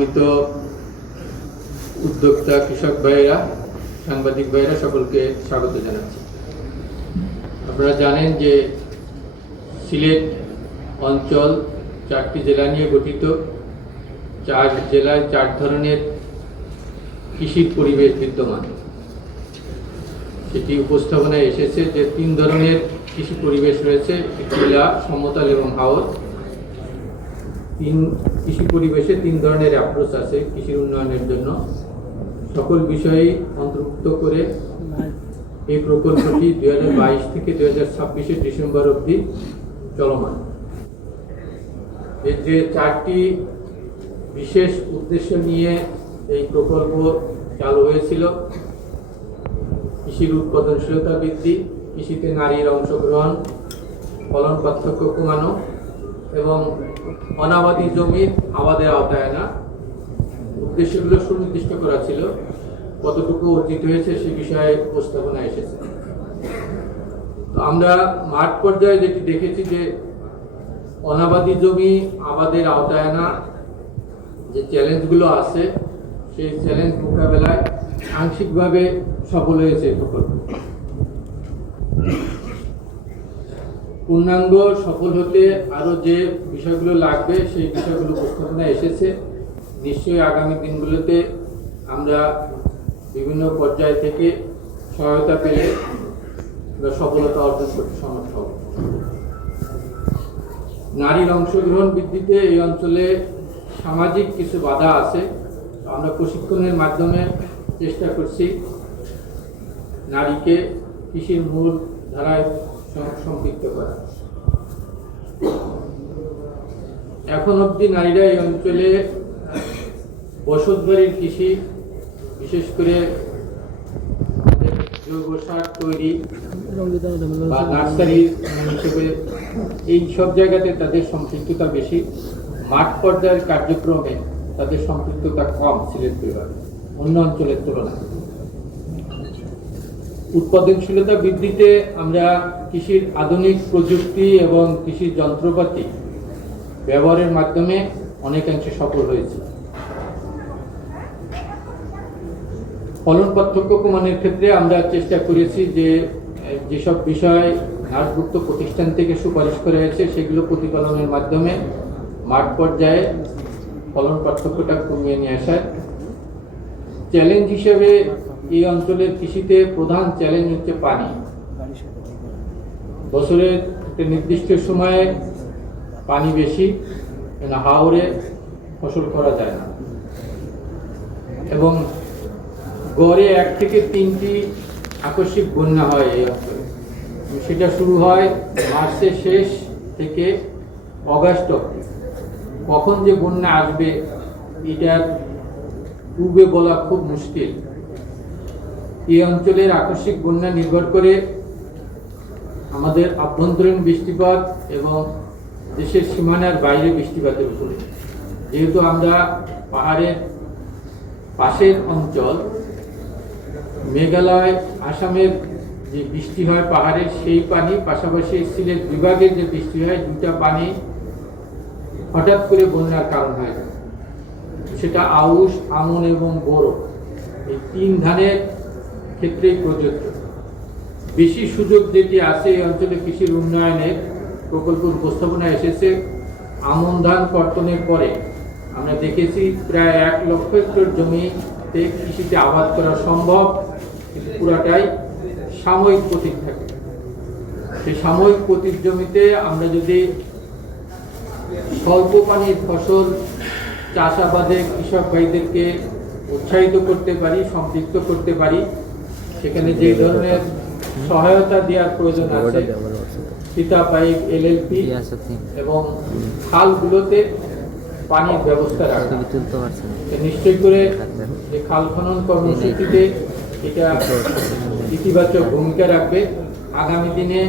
সম্মানিত উদ্যোক্তা, কৃষক ভাইয়েরা, সাংবাদিক ভাইয়েরা, সকলকে স্বাগত জানাচ্ছি। আপনারা জানেন যে সিলেট অঞ্চল 4টি জেলা নিয়ে গঠিত। 4 জেলায় 4 ধরনের কৃষির পরিবেশ বিদ্যমান। সেটি উপস্থাপনায় এসেছে যে 3 ধরনের কৃষি পরিবেশ রয়েছে: টিলা, সমতল এবং হাওর। কৃষি পরিবেশে 3 ধরনের অ্যাপ্রোচ আছে কৃষির উন্নয়নের জন্য। সকল বিষয়ই অন্তর্ভুক্ত করে এই প্রকল্পটি 2022 থেকে 2026 ডিসেম্বর অবধি চলমান। এর যে 4টি বিশেষ উদ্দেশ্য নিয়ে এই প্রকল্প চালু হয়েছিল: কৃষির উৎপাদনশীলতা বৃদ্ধি, কৃষিতে নারীর অংশগ্রহণ, ফলন পার্থক্য কমানো এবং অনাবাদি জমির আবাদের আওতায় আনা। উদ্দেশ্যগুলো সুনির্দিষ্ট করা ছিল, কতটুকু অর্জিত হয়েছে সে বিষয়ে উপস্থাপনা এসেছে। তো আমরা মাঠ পর্যায়ে যেটি দেখেছি যে অনাবাদি জমি আবাদের আওতায় আনা যে চ্যালেঞ্জগুলো আছে, সেই চ্যালেঞ্জ মোকাবেলায় আংশিকভাবে সফল হয়েছে প্রকল্প। পূর্ণাঙ্গ সফল হতে আরো যে বিষয়গুলো লাগবে সেই বিষয়গুলো উপস্থাপনা এসেছে। নিশ্চয়ই আগামী দিনগুলোতে আমরা বিভিন্ন পর্যায় থেকে সহায়তা পেলে আমরা সফলতা অর্জন করতে সমর্থ হব। নারীর অংশগ্রহণ বৃদ্ধিতে এই অঞ্চলে সামাজিক কিছু বাধা আছে। আমরা প্রশিক্ষণের মাধ্যমে চেষ্টা করছি নারীকে কৃষির মূল ধারায় সম্পৃক্ত করা। এখন অবধি নারীরা এই অঞ্চলে বসতবাড়ির কৃষি, বিশেষ করে জৈব সার তৈরি বা নার্সারি হিসেবে এই সব জায়গাতে তাদের সম্পৃক্ততা বেশি। মাঠ পর্যায়ের কার্যক্রমে তাদের সম্পৃক্ততা কম সিলেট বিভাগে অন্য অঞ্চলের তুলনায়। উৎপাদনশীলতা বৃদ্ধিতে আমরা কৃষির আধুনিক প্রযুক্তি এবং কৃষির যন্ত্রপাতি ব্যবহারের মাধ্যমে অনেকাংশে সফল হয়েছে। ফলন পার্থক্য কমানোর ক্ষেত্রে আমরা চেষ্টা করেছি যে যেসব বিষয় ঘাটভুক্ত প্রতিষ্ঠান থেকে সুপারিশ করা হয়েছে সেগুলো প্রতিপালনের মাধ্যমে মাঠ পর্যায়ে ফলন পার্থক্যটা কমিয়ে নিয়ে আসার। চ্যালেঞ্জ হিসেবে এই অঞ্চলের কৃষিতে প্রধান চ্যালেঞ্জ হচ্ছে পানি। বছরের একটা নির্দিষ্ট সময়ে পানি বেশি, হাওরে ফসল করা যায় না এবং গড়ে 1 থেকে 3টি আকস্মিক বন্যা হয় এই অঞ্চলে। সেটা শুরু হয় মার্চের শেষ থেকে অগাস্ট অবধি। কখন যে বন্যা আসবে এটা পূর্বে বলা খুব মুশকিল। এই অঞ্চলের আকস্মিক বন্যা নির্ভর করে আমাদের আভ্যন্তরীণ বৃষ্টিপাত এবং দেশের সীমানার বাইরে বৃষ্টিপাতের উপরে। যেহেতু আমরা পাহাড়ের পাশের অঞ্চল, মেঘালয়, আসামের যে বৃষ্টি হয় পাহাড়ের সেই পানি, পাশাপাশি সিলেট বিভাগের যে বৃষ্টি হয়, 2টা পানি হঠাৎ করে বন্যার কারণ হয়। সেটা আউশ, আমন এবং বোরো, এই 3 ধানের ক্ষেত্রেই প্রযোজ্য। বেশি সুযোগ যেটি আছে এই অঞ্চলে কৃষির উন্নয়নের প্রকল্প উপস্থাপনা এসেছে। আমন ধান কর্তনের পরে আমরা দেখেছি প্রায় 1 লক্ষ হেক্টর জমিতে কৃষিতে আবাদ করা সম্ভব, কিন্তু পুরাটাই সাময়িক পতিত থাকে। সেই সাময়িক পতিত জমিতে আমরা যদি স্বল্প পানির ফসল চাষাবাদে কৃষক ভাইদেরকে উৎসাহিত করতে পারি, সম্পৃক্ত করতে পারি, সেখানে যে ধরনের সহায়তা দেওয়ার প্রয়োজন আছে, সীতা পাইপ, LLP এবং খালগুলোতে পানির ব্যবস্থা রাখা, নিশ্চয় করে যে খাল খনন কর্মসূচিতে এটা ইতিবাচক ভূমিকা রাখবে। আগামী দিনে